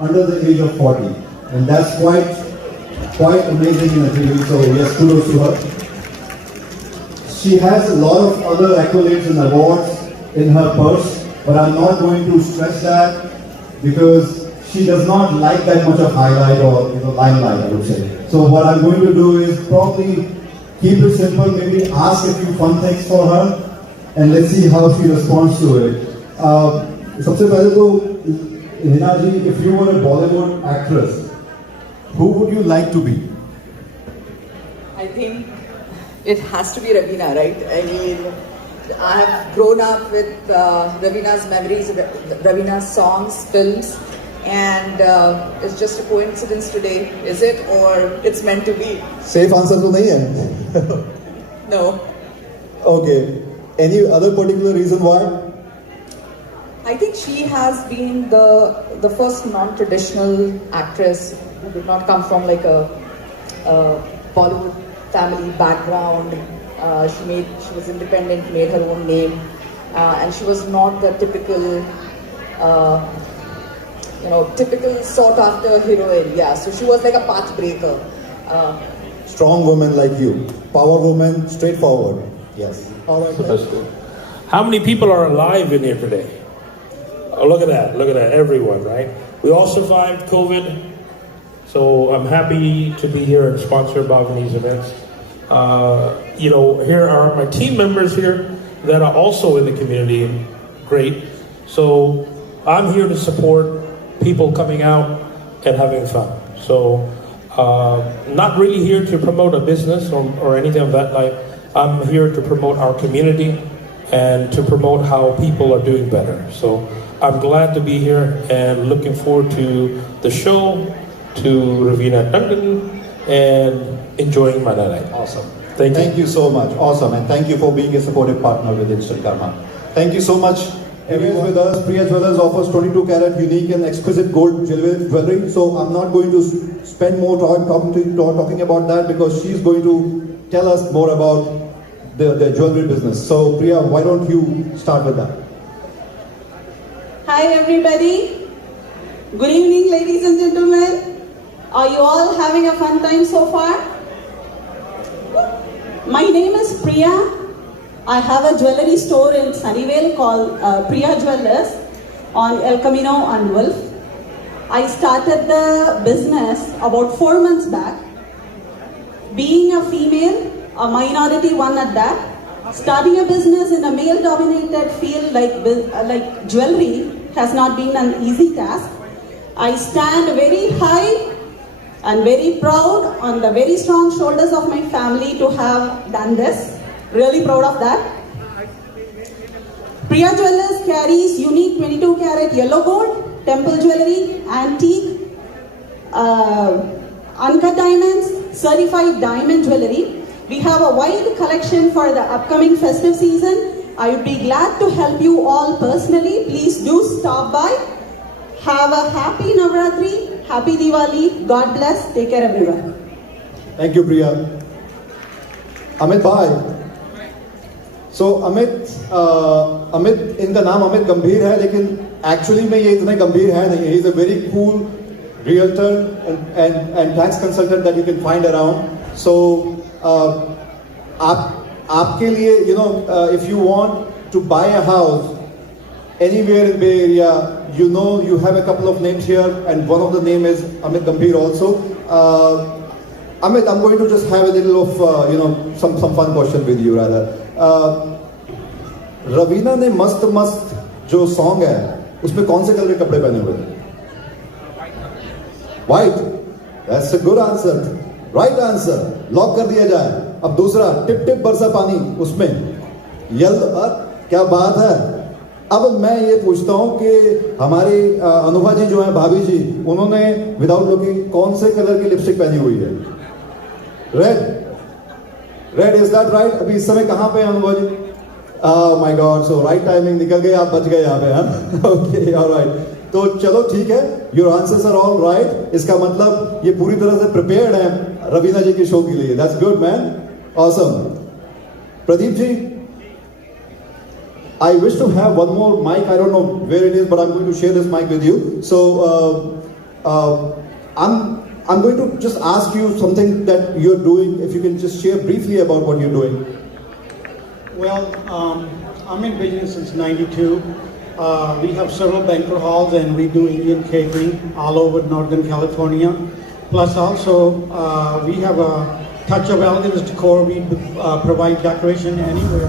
under the age of 40. And that's quite amazing in a TV. So yes, kudos to her. She has a lot of other accolades and awards in her purse, but I'm not going to stress that because she does not like that much of highlight or limelight, I would say. So what I'm going to do is probably keep it simple, maybe ask a few fun things for her, and let's see how she responds to it. सबसे पहले तो हिना जी, if you were a Bollywood actress, who would you like to be? I think it has to be Raveena, right? I mean, I have grown up with Raveena's memories, Raveena's songs, films, and it's just a coincidence today, is it? Or it's meant to be? Safe answer तो नहीं है. No. Okay. Any other particular reason why? I think she has been the first non-traditional actress who did not come from like a Bollywood family background. She was independent, made her own name, and she was not the typical, typical sought-after heroine. Yeah, so she was like a path breaker. Strong woman like you, power woman, straightforward. Yes. All right. That's good. How many people are alive in here today? Oh, look at that, everyone, right? We all survived COVID, so I'm happy to be here and sponsor Bhavani's events. Here are my team members here that are also in the community. Great. So I'm here to support people coming out and having fun. So not really here to promote a business or anything of that type. I'm here to promote our community and to promote how people are doing better. So I'm glad to be here and looking forward to the show, to Raveena Tandon, and enjoying my night. Awesome. Thank you so much. Awesome. And thank you for being a supportive partner with Instant Karma. Thank you so much. Everyone with us, Priya Jewellers offers 22 carat unique and exquisite gold jewelry. So I'm not going to spend more time talking about that because she's going to tell us more about the jewelry business. So Priya, why don't you start with that? Hi everybody. Good evening, ladies and gentlemen. Are you all having a fun time so far? My name is Priya. I have a jewelry store in Sunnyvale called Priya Jewellers on El Camino and Wolf. I started the business about 4 months back. Being a female, a minority one at that, starting a business in a male-dominated field like jewelry has not been an easy task. I stand very high and very proud on the very strong shoulders of my family to have done this. Really proud of that. Priya Jewellers carries unique 22 carat yellow gold, temple jewelry, antique, uncut diamonds, certified diamond jewelry. We have a wide collection for the upcoming festive season. I would be glad to help you all personally. Please do stop by. Have a happy Navratri, happy Diwali. God bless. Take care everyone. Thank you, Priya. Amit bhai. So Amit इनका नाम अमित गंभीर है, लेकिन actually में ये इतने गंभीर है नहीं. He is a very cool realtor and tax consultant that you can find around. So आपके लिए, if you want to buy a house anywhere in Bay Area, you have a couple of names here, and one of the name is Amit Gambhir also. Amit, I'm going to just have a little of some fun question with you rather. Raveena ने मस्त मस्त जो song है उसमें कौन से colour के कपड़े पहने हुए थे? White. That's a good answer. Right answer. Lock कर दिया जाए. अब दूसरा, टिप टिप बरसा पानी, उसमें येलो. क्या बात है. अब मैं ये पूछता हूं कि हमारी अनुभा जी जो है, भाभी जी, उन्होंने विदाउट लुकिंग कौन से कलर की लिपस्टिक पहनी हुई है? रेड. Is that right? अभी इस समय कहां पे है Anubha ji? My God, so right timing निकल गए, आप बच गए यहाँ पे. Okay, alright. तो चलो ठीक है, your answers are all right. इसका मतलब ये पूरी तरह से प्रिपेयर्ड है रवीना जी के शो के लिए. That's good man. Awesome. Pradeep ji, I wish to have one more mic. I don't know where it is, but I'm going to share this mic with you. So I'm going to just ask you something that you're doing. If you can just share briefly about what you're doing. Well, I'm in business since '92. We have several banquet halls and we do Indian catering all over Northern California. Plus also, we have a touch of elegance decor. We provide decoration anywhere.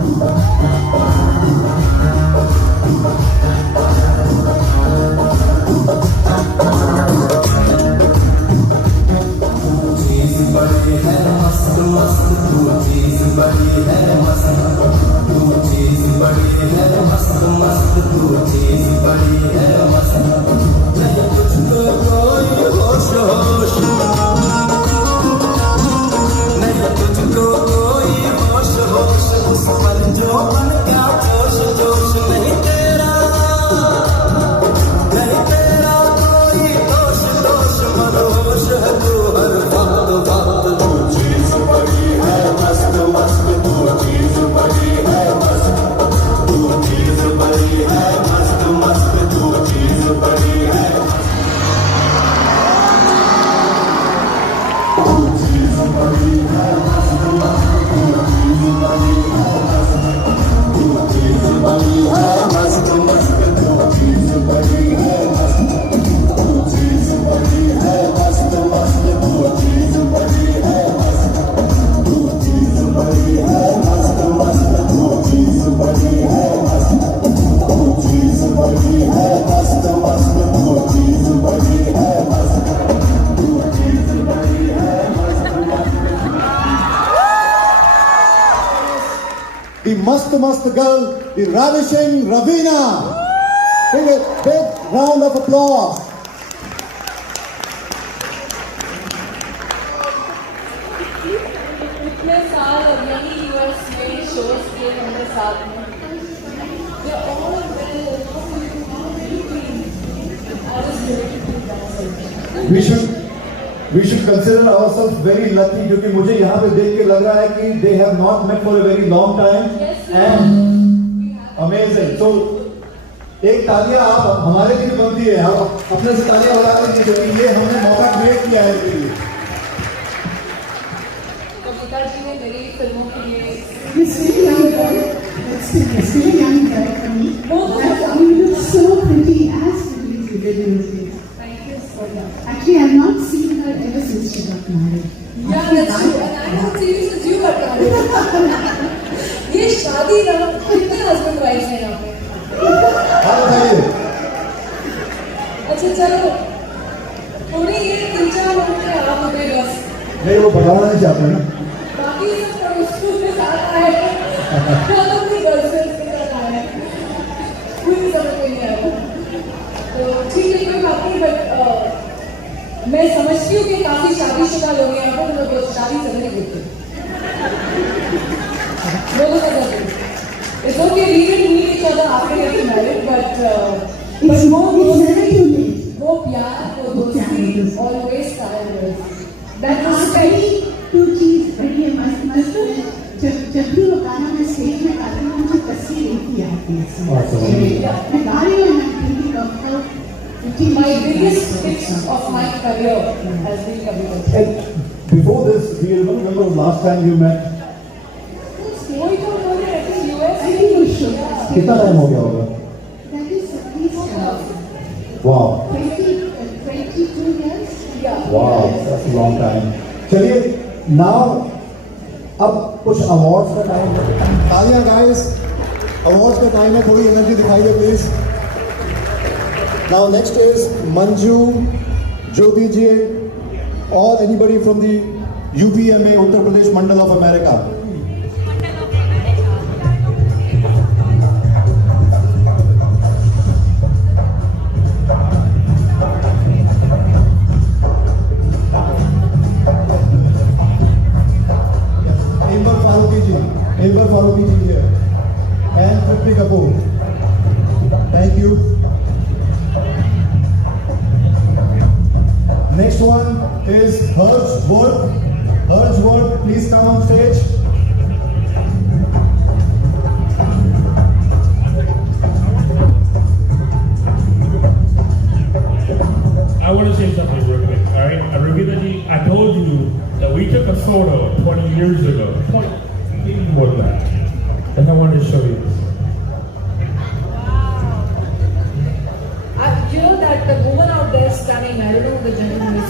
The mast girl, the ravishing Raveena. Give a big round of applause. इतने साल और यही US में shows किए हमारे साथ में We should consider ourselves very lucky क्योंकि मुझे यहाँ पे देख के लग रहा है कि they have not met for a very long time and amazing. So एक तालियां आप हमारे लिए बनती है, आप अपने से तालियां बजा देंगे क्योंकि ये हमने मौका क्रिएट किया है इनके लिए. कविता जी ने मेरी फिल्मों के लिए It's very young girl. It's very young girl for me. And you look so pretty, as pretty as you did in those days. Thank you so much. Actually, I have not seen her ever since she got married. Yeah, that's true. And I haven't seen you since you got married. ये शादी ना कितने husband wife हैं यहाँ पे? आप बताइए. अच्छा चलो थोड़ी ये 3-4 मिनट के आराम हो गए बस. नहीं वो बताना नहीं चाहते ना. बाकी सब पड़ोसियों के साथ आए हैं. हम अपनी गर्लफ्रेंड के साथ आए हैं. कोई समझ में नहीं आया. तो ठीक है कोई बात नहीं बट मैं समझती हूँ कि काफी शादीशुदा लोग हैं यहाँ पर लोग शादी से नहीं करते. लोगों का करते. It's okay, we can meet each other after getting married, but It's never too late. वो प्यार वो दोस्ती always started. That I'll was tell you two things very much. जब भी वो गाना मैं स्टेज में गाती हूँ मुझे तस्वीर एक ही आती है. मैं गा रही हूँ मैं thinking of how my biggest hit of my career has been Kabhi. And before this, do you remember the last time you met? वही तो बोल रहे हैं कि US I think we should. कितना टाइम हो गया होगा? That is at least Wow. 22 years. yeah. Wow, that's a long time. चलिए, now अब कुछ अवार्ड्स का टाइम है. तालियां guys. अवार्ड्स का टाइम है. थोड़ी एनर्जी दिखाई दे please. Now next is Manju, Jyoti ji, or anybody from the UPMA, Uttar Pradesh Mandal of America. Amber Faruqi ji here, and Prithvi Kapoor. Thank you. Next one is Herj Worth. Herj Worth, please come on stage. I want want to say something real quick, all right? Ravina ji, I told you that we took a photo 20 years ago, maybe more than that, and I wanted to show you this. You know that the woman out there standing, I don't know who the gentleman is.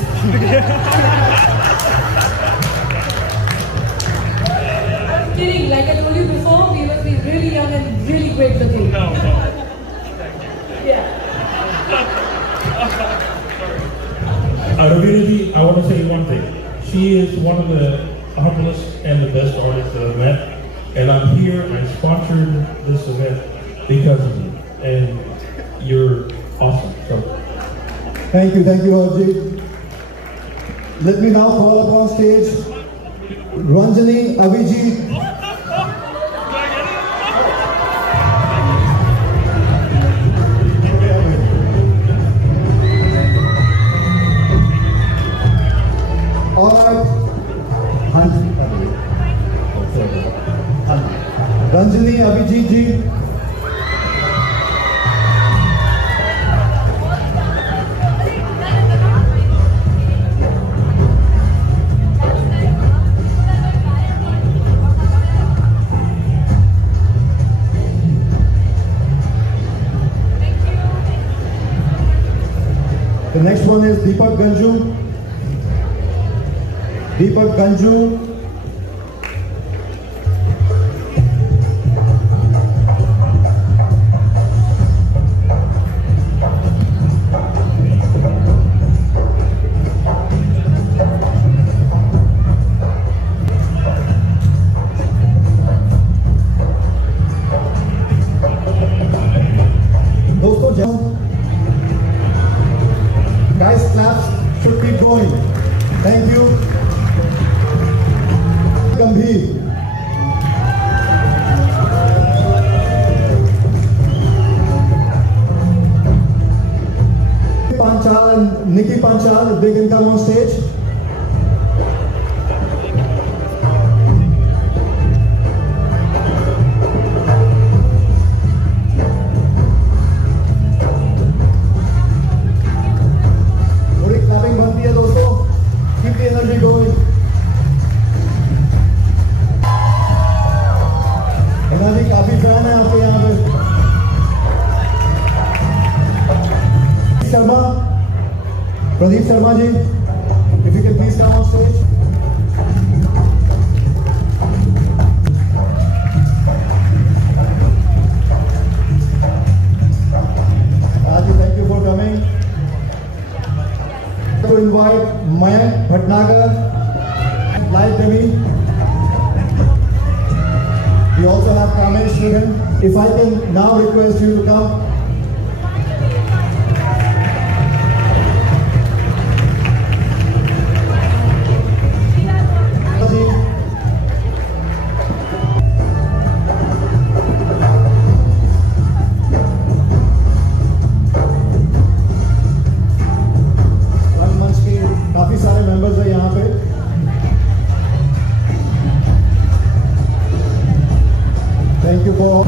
I'm kidding, like I told you before, we must be really young and really great looking. No. Yeah. Ravina ji, I want to say one thing. She is one of the humblest and the best artists that I've met, and I'm here, I sponsored this event because of you, and you're awesome. So. Thank you, Arjit. Let me now call upon stage Ranjani Avijit. Alright, Ranjani Avijit ji. The next one is Deepak Ganju. Deepak Ganju. दोस्तों जब guys claps should keep going. Thank you. Gambhir. Panchal and Nikki Panchal, if they can come on stage. थोड़ी clapping बनती है दोस्तों. Keep the energy going. जी काफी fan है आपके यहाँ पे. Sharma, Pradeep Sharma ji, if you can please come on stage. Raji, thank you for coming. To invite Mayank Bhatnagar, live demi. We also have Kamesh with him. If I can now request you to come. रंगमंच के काफी सारे members हैं यहाँ पे. Thank you for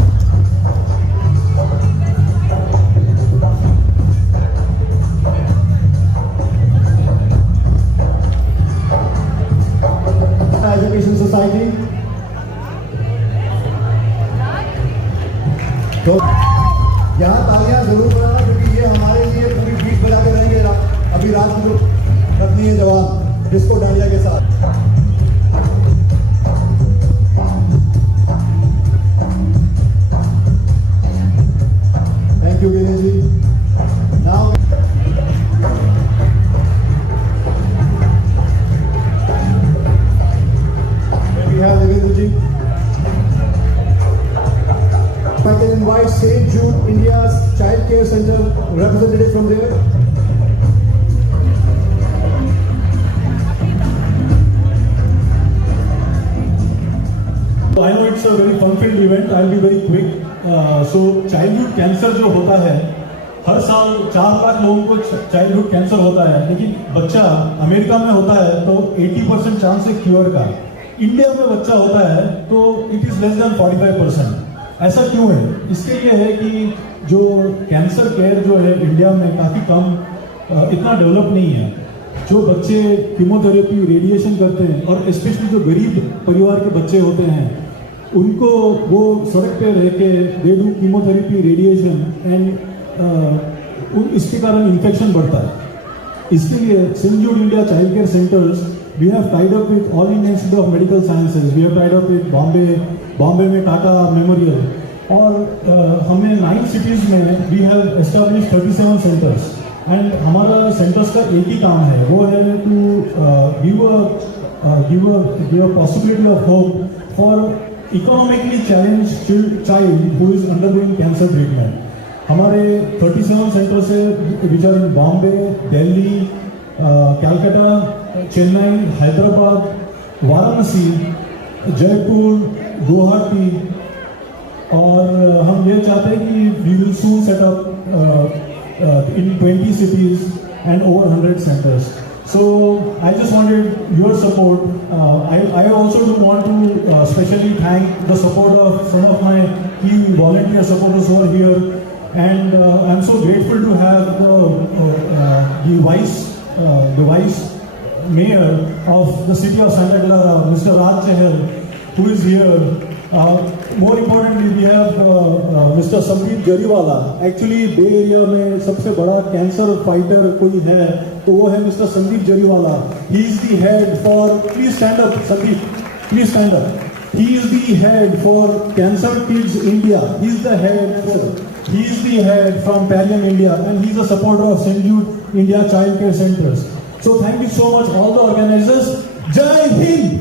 Education Society. तो यहाँ तालियां जरूर बजाना क्योंकि ये हमारे लिए पूरी बीट बजा के रहेंगे अभी रात को रखनी है जवान डिस्को डांडिया के साथ. Thank you, Ganesh. Now, we have Devendra ji. If I can invite St. Jude India's Child Care Center representative from there. I know it's a very fun-filled event. I'll be very quick. So childhood cancer जो होता है हर साल 4 लाख लोगों को childhood cancer होता है, लेकिन बच्चा अमेरिका में होता है तो 80% चांस है क्योर का. इंडिया में बच्चा होता है तो इट इज लेस देन 45%. ऐसा क्यों है? इसके लिए है कि जो कैंसर केयर जो है इंडिया में काफी कम इतना डेवलप नहीं है। जो बच्चे कीमोथेरेपी रेडिएशन करते हैं और स्पेशली जो गरीब परिवार के बच्चे होते हैं उनको वो सड़क पे रह के they do chemotherapy radiation and इसके कारण इन्फेक्शन बढ़ता है। इसके लिए Saint Jude India child care centres we have tied up with all Indian Institute of Medical Sciences, we have tied up with Bombay में टाटा मेमोरियल, और हमें 9 सिटीज़ में we have establish 37 centres. And हमारा सेंटर्स का एक ही काम है, वो है to give a possibility of hope for economically challenged child who is undergoing cancer treatment. हमारे 37 सेंटर्स है which are in Bombay, Delhi, Calcutta, Chennai, Hyderabad, Varanasi, Jaipur, Guwahati, और हम ये चाहते हैं कि we will soon set up in 20 cities and over 100 centers. So I just wanted your support. I also do want to specially thank the support of some of my key volunteer supporters who are here, and I'm so grateful to have the vice mayor of the city of Santa Clara, Mr. Raj Chahal, who is here. More importantly, we have Mr. Sandeep Jariwala. Actually, Bay Area में सबसे बड़ा cancer fighter कोई है तो वो है Mr. Sandeep Jariwala. He is the head for. Please stand up, Sandeep. Please stand up. He is the head for Cancer Kids India. He is the head from Parian India, and he is a supporter of St. Jude India Child Care Centers. So thank you so much, all the organizers. Jai Hind.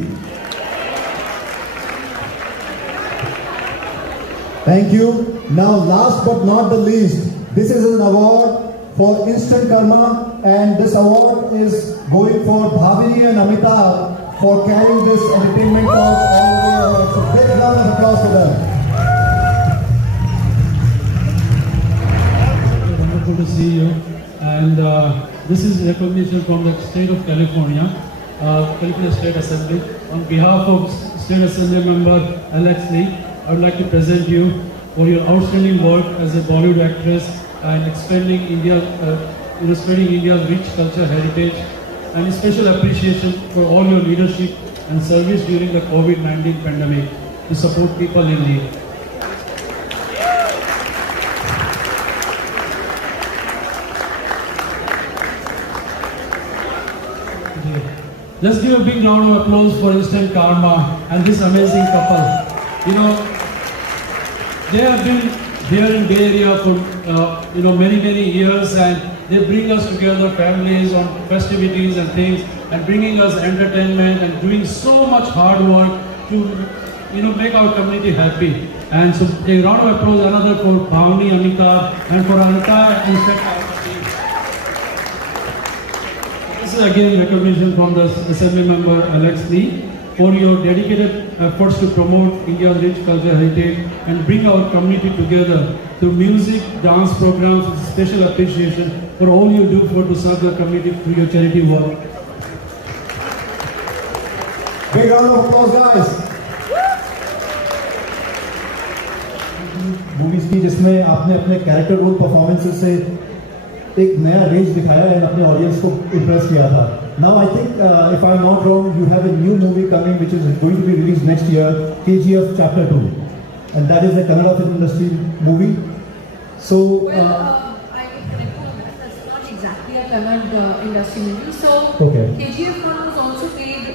Thank you. Now, last but not the least, this is an award for Instant Karma, and this award is going for Bhavini and Amitabh for carrying this entertainment cause all the way around. So big round of applause for them. Wonderful to see you, and this is recognition from the state of California, California State Assembly. On behalf of State Assembly member Alex Lee, I would like to present you for your outstanding work as a Bollywood actress and spreading India's rich culture heritage, and special appreciation for all your leadership and service during the COVID-19 pandemic to support people in need. Let's give a big round of applause for Instant Karma and this amazing couple. You know, they have been here in Bay Area for many years, and they bring us together, families, on festivities and things, and bringing us entertainment and doing so much hard work to make our community happy. And so a round of applause another for Bhavani, Amitabh, and for our entire Instant Karma team. This is again recognition from the Assembly member Alex Lee for your dedicated efforts to promote India's rich cultural heritage and bring our community together through music, dance programs, with special appreciation for all you do to serve the community through your charity work. Big round of applause, guys. Movies की जिसमें आपने अपने character role performances से एक नया range दिखाया है, अपने ऑडियंस को इम्प्रेस किया था. Now I think, if I'm not wrong, you have a new movie coming which is going to be released next year, KGF Chapter 2, and that is a Kannada film industry movie. So, I that's not exactly a Kannada industry movie. So, Okay. KGF 1 was also made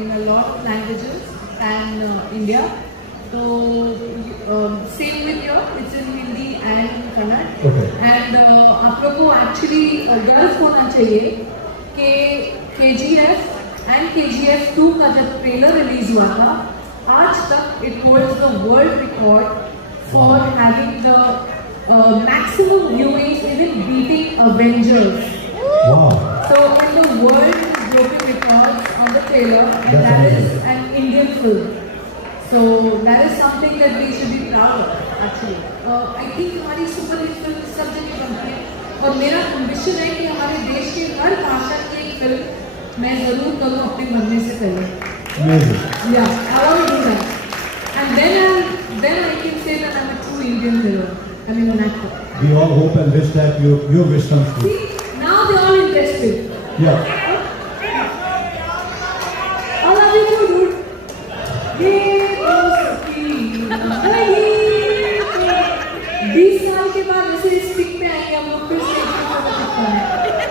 in a lot of languages and India. So, same with here, it's in Hindi and Kannada. Okay. And आप लोग को actually गर्व होना चाहिए कि KGF and KGF 2 का जब trailer release हुआ था, आज तक it holds the world record for having the maximum viewings, even beating Avengers. wow. So in the world is broken records on the trailer, and That's that is amazing. an Indian film. So that is something that we should be proud of actually. I think हमारी super hit film सब जगह बनती है, और मेरा ambition है कि हमारे देश की हर भाषा की एक फिल्म मैं जरूर करूँ अपने मरने से पहले. Amazing. Yeah, I want to do that. And then I can say that I'm a true Indian hero. I mean an actor. We all hope and wish that your wish comes true. See, now interested. Yeah. I love you too, dude. ये दोस्ती नहीं 20 साल के बाद ऐसे stick पे आएंगे हम लोग फिर स्टेज पे फोटो खिंचवाएंगे।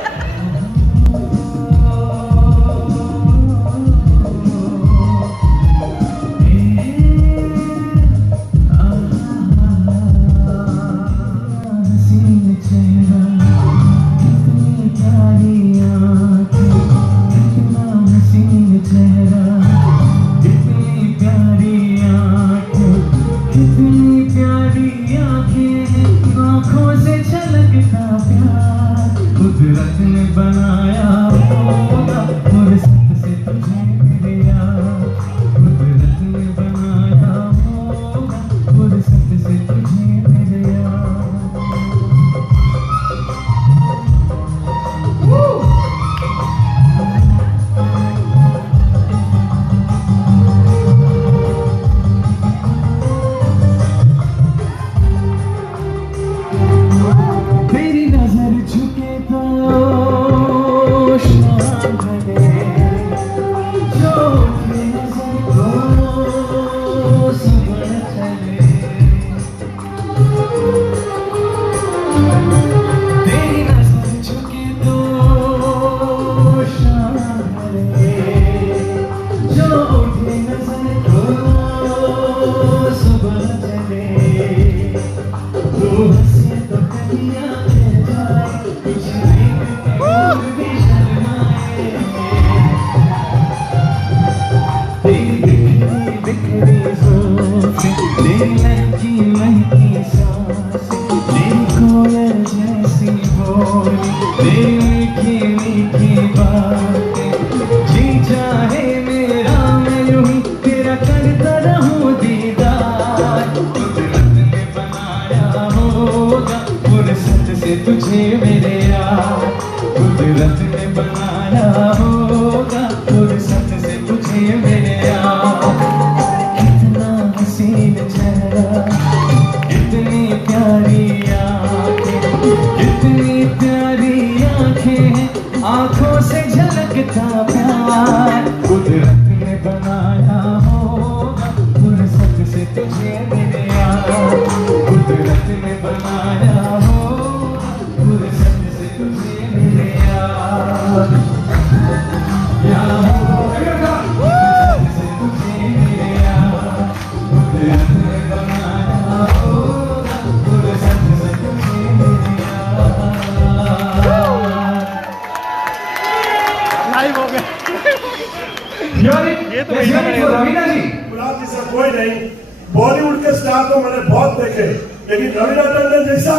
बॉलीवुड के स्टार तो मैंने बहुत देखे, लेकिन रवीना टंडन जैसा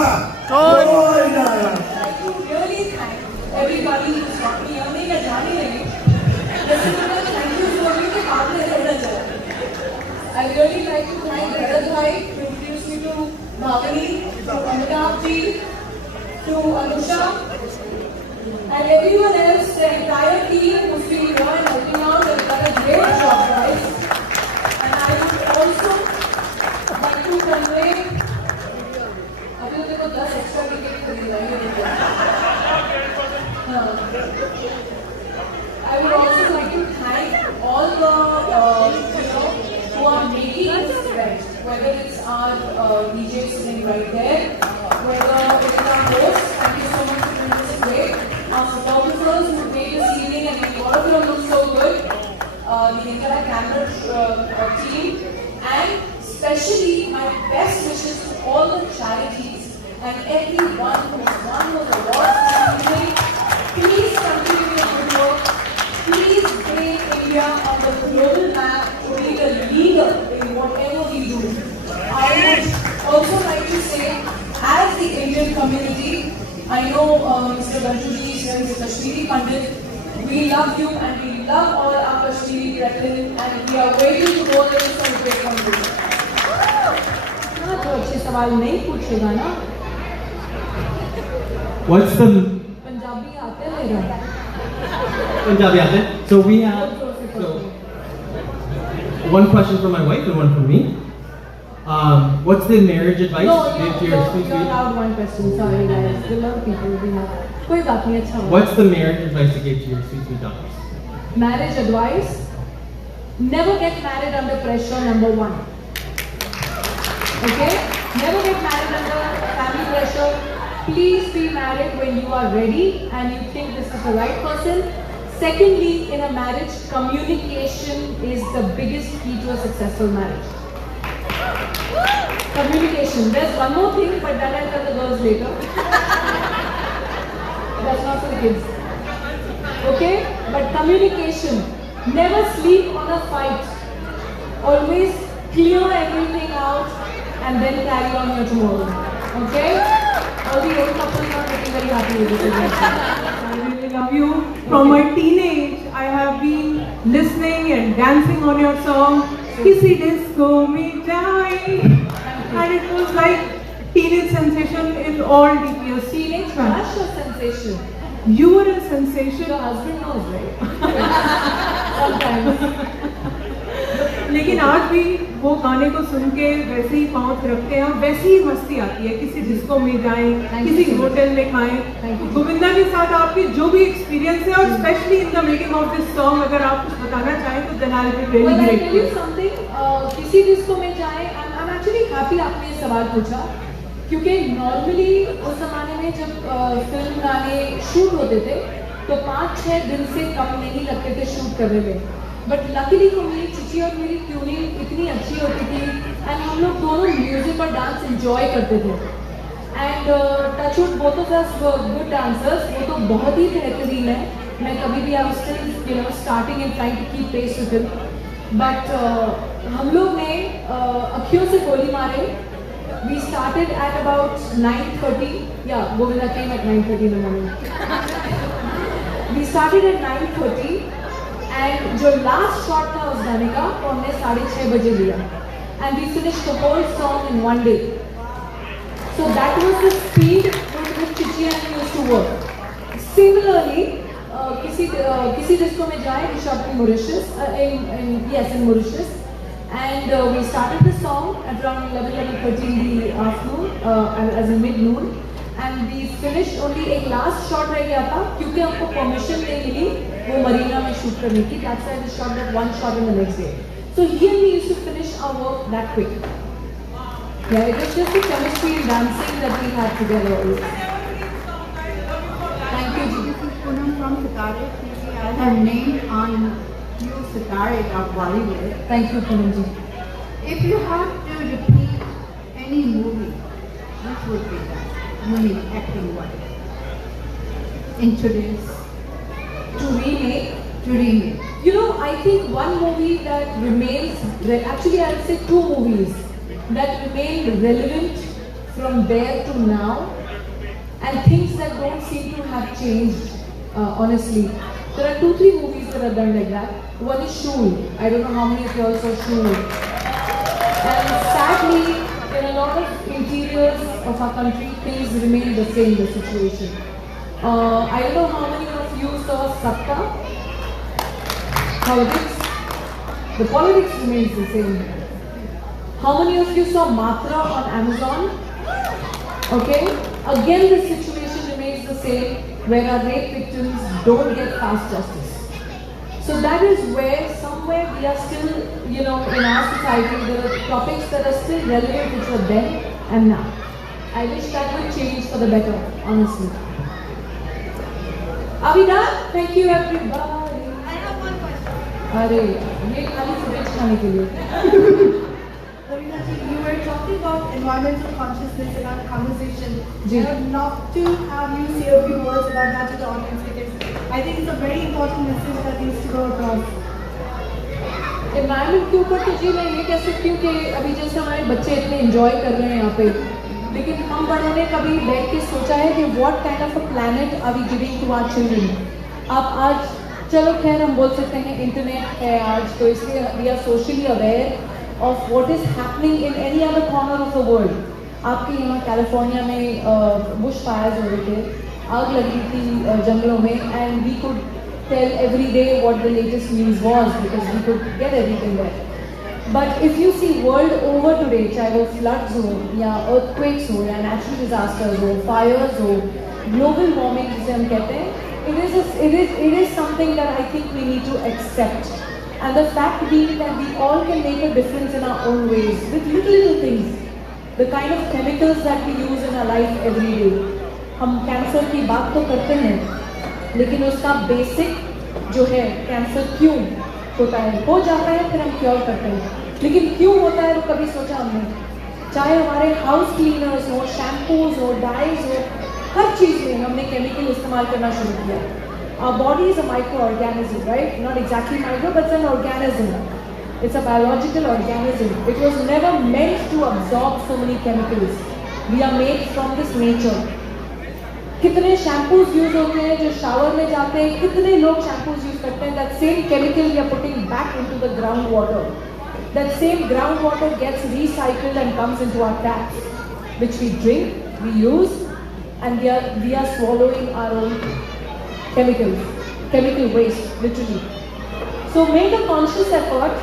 कोई ना। Really thank everybody who saw me. हमने क्या जाने लगे। जैसे कि मैं thank you for me के बाद में रहना चाहता। I really like to thank Bharat bhai who introduced me to Bhavani, to Amitabh ji, to Anusha, and everyone else, the entire team who's been here and helping out and done a great job, guys. And I would also like to convey. अभी तो देखो 10 extra ticket खरीदाएंगे I would also like to thank all the who are making this event, whether it's our DJ sitting right there, whether it's our hosts. Thank you so much for doing this great. Our photographers who made this evening and made all of them look so good. The entire camera team, and especially my best wishes to all the charities and everyone who has won those awards this evening. Please continue your good work. Please bring India on the global map to be the leader in whatever we do. I would also like to say, as the Indian community, I know Mr. Ganjuji is here, Mr. Kashmiri Pandit. We love you and we love all our Kashmiri brethren, and we are waiting to go there to celebrate from you. तो अच्छे सवाल नहीं पूछेगा ना? What's the Punjabi आते हैं मेरा? Punjabi aate hain. So we have one question for my wife and one for me. What's the marriage advice No, you give to your sweet you're sweet? allowed one question. Sorry guys, there are a lot of people we have. कोई बात नहीं, अच्छा हुआ. What's the marriage advice you give to your sweet sweet daughters? Marriage advice: never get married under pressure. Number one. Okay? Never get married under family pressure. Please be married when you are ready and you think this is the right person. Secondly, in a marriage, communication is the biggest key to a successful marriage. Communication. There's one more thing, but that I'll tell the girls later. That's not for the kids. Okay? But communication. Never sleep on a fight. Always clear everything out and then carry on your tomorrow. Okay? All the old couples are getting very happy with this. I really love you. From my teenage, I have been listening and dancing on your song, Kisi Disco Mein Jai. And it was like teenage sensation in all DPS. Teenage crush or sensation? You were a sensation. Your husband knows, right? Sometimes. लेकिन आज भी वो गाने को सुन के वैसे ही पाँव थिरकते हैं, वैसी ही मस्ती आती है. किसी डिस्को में जाएं, किसी होटल में खाएं. गोविंदा के साथ आपके जो भी एक्सपीरियंस है, और specially in the making of this song, अगर आप कुछ बताना चाहें तो then I will be really Well, I'll tell you grateful. something. किसी डिस्को में जाएं. I'm actually happy आपने ये सवाल पूछा, क्योंकि नॉर्मली उस जमाने में जब फिल्म गाने शूट होते थे तो 5-6 दिन से कम नहीं लगते थे शूट करने में. बट लकीली को मेरी चिची और मेरी ट्यूनिंग इतनी अच्छी होती थी एंड हम लोग दोनों म्यूजिक और डांस एंजॉय करते थे. And touch wood both of us were good dancers. वो तो बहुत ही बेहतरीन है. मैं कभी भी I was still starting and trying to keep pace with him. But हम लोग ने अखियों से गोली मारे. We started at about 9:30. Yeah, Govinda came at 9:30 in the morning. We started at 9:30 and जो last shot था उस गाने का वो हमने 6:30 बजे लिया. And we finished the whole song in one day. So that was the speed with which Chichi and me used to work. Similarly, किसी डिस्को में जाए, we shot in Mauritius, in Mauritius. And we started the song at around 11:30 in the afternoon, as in mid-noon. And we finished only एक last shot रह गया था क्योंकि हमको permission नहीं मिली वो मरीना में shoot करने की. That's why we shot that one shot in the next day. So he and me used to finish our work that quick. Yeah, it was just the chemistry and dancing that we had together always. Thank you, Ji. This is Poonam from Sitare. I have named on you Sitare of Bollywood. Thank you, Poonam Ji. If you have to repeat any movie, which would be that? Unique acting wise. Introduce. To remake. To know, I think one movie that remains, actually I would say 2 movies that remain relevant from there to now, and things that don't seem to have changed, honestly. There are 2-3 movies that are done like that. One is Shool. I don't know how many of you all saw Shool. And sadly, in a lot of interiors of our country, things remain the same, the situation. I don't know how many of you saw Sabka. Politics. The politics remains the same. How many of you saw Matra on Amazon? Okay. Again, the situation remains the same, where our rape victims don't get fast justice. So that is where somewhere we are still, in our society, there are topics that are still relevant which were then and now. I wish that would change for the better, honestly. Are we done? Thank you, everybody. I have one question. अरे ये खाली footage खाने के लिए. Karina ji, you were talking about environmental consciousness in our conversation. Ji. I would love to have you say a few words about that to the audience because I think it's a very important message that needs to go across. Environment के ऊपर तो जी मैं ये कह सकती हूँ कि अभी जैसे हमारे बच्चे इतने एंजॉय कर रहे हैं यहाँ पे, लेकिन हम बड़ों ने कभी बैठ के सोचा है कि what kind of a planet are we giving to our children. आप आज चलो खैर हम बोल सकते हैं इंटरनेट है आज, तो इसलिए we are socially aware of what is happening in any other corner of the world. आपके यहाँ कैलिफोर्निया में बुश फायर्स हो रहे थे, आग लगी थी जंगलों में, and we could tell every day what the latest news was because we could get everything there. But if you see world over today, चाहे वो floods हो या earthquakes हो या natural disasters हो, fires हो, global warming जिसे हम कहते हैं, it is something that I think we need to accept. And the fact being that we all can make a difference in our own ways with little things. The kind of chemicals that we use in our life every day. हम cancer की बात तो करते हैं, लेकिन उसका basic जो है कैंसर क्यों होता है, हो जाता है फिर हम क्योर करते हैं, लेकिन क्यों होता है वो कभी सोचा हमने? चाहे हमारे हाउस क्लीनर्स हो, शैम्पूज हो, डाइज हो, हर चीज़ में हमने केमिकल इस्तेमाल करना शुरू किया. Our body is a microorganism, right? Not exactly micro, but it's an organism. It's a biological organism. It was never meant to absorb so many chemicals. We are made from this nature. कितने shampoos use होते हैं जो shower में जाते हैं, कितने लोग shampoos use करते हैं, that same chemical we are putting back into the groundwater. That same groundwater gets recycled and comes into our taps, which we drink, we use, and we are swallowing our own chemical waste, literally. So make a conscious effort.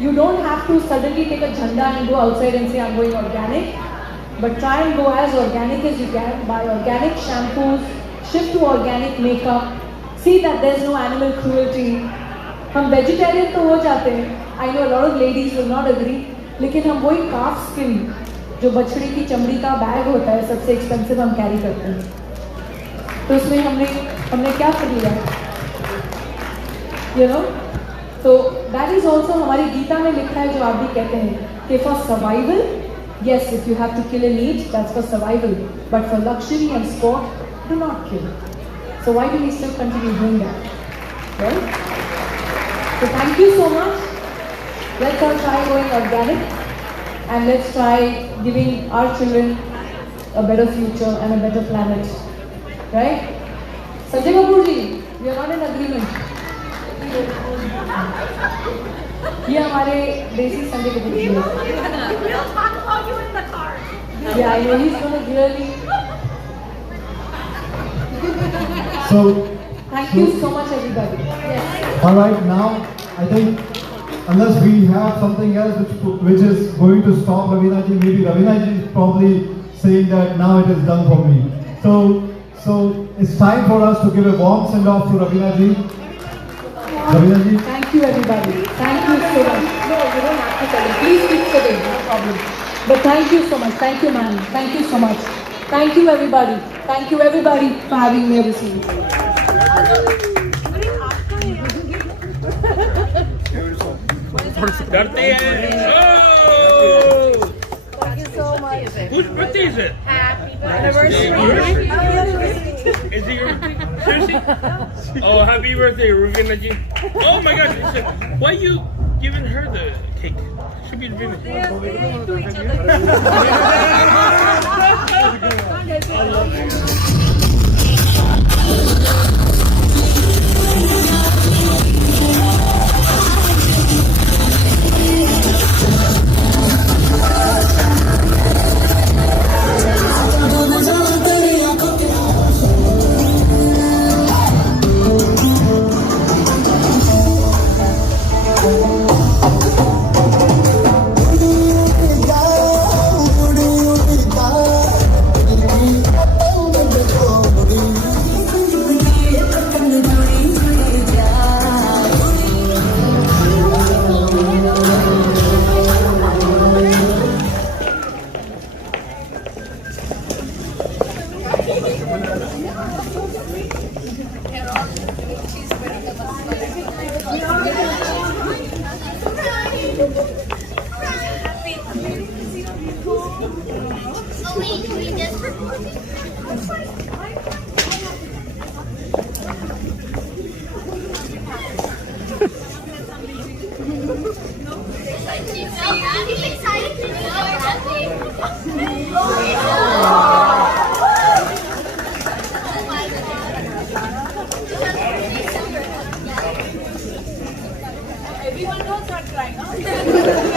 You don't have to suddenly take a jhanda and go outside and say I'm going organic, but try and go as organic as you can. Buy organic shampoos, shift to organic makeup, see that there's no animal cruelty. हम vegetarian तो हो जाते हैं. I know a lot of ladies will not agree, लेकिन हम वही calf skin जो बछड़ी की चमड़ी का बैग होता है सबसे एक्सपेंसिव हम कैरी करते हैं. तो उसमें हमने क्या कर लिया, you know? So that is also हमारी गीता में लिखा है जो आप भी कहते हैं कि for survival, yes, if you have to kill a need, that's for survival, but for luxury and sport, do not kill. So why do we still continue doing that, right? So thank you so much. Let's all try going organic, and let's try giving our children a better future and a better planet, right? Sanjay Kapoor ji, we are not in agreement. ये हमारे देसी संजय कपूर जी हैं. We'll talk about you in the car. Yeah, I know he's gonna really. So Thank you so much, everybody. Yes. all right, now I think unless we have something else which is going to stop Ravina ji, maybe Ravina ji is probably saying that now it is done for me. So it's time for us to give a warm send off to Ravina ji. Ravina ji. Thank you, everybody. Thank you so much. No, you don't have to tell me. Please keep sitting, no problem. But thank you so much. Thank you, ma'am. Thank you so much. Thank you, everybody. Thank you, everybody, for having me this evening. करते हैं. Thank you so much. Whose birthday is it? Happy Anniversary. birthday. Is it your seriously? Oh, happy birthday, Ravina ji. Oh my gosh, listen, why are you giving her the cake? Should be Ravina. They are saying to each other. I love you. Everyone knows I'm crying, huh?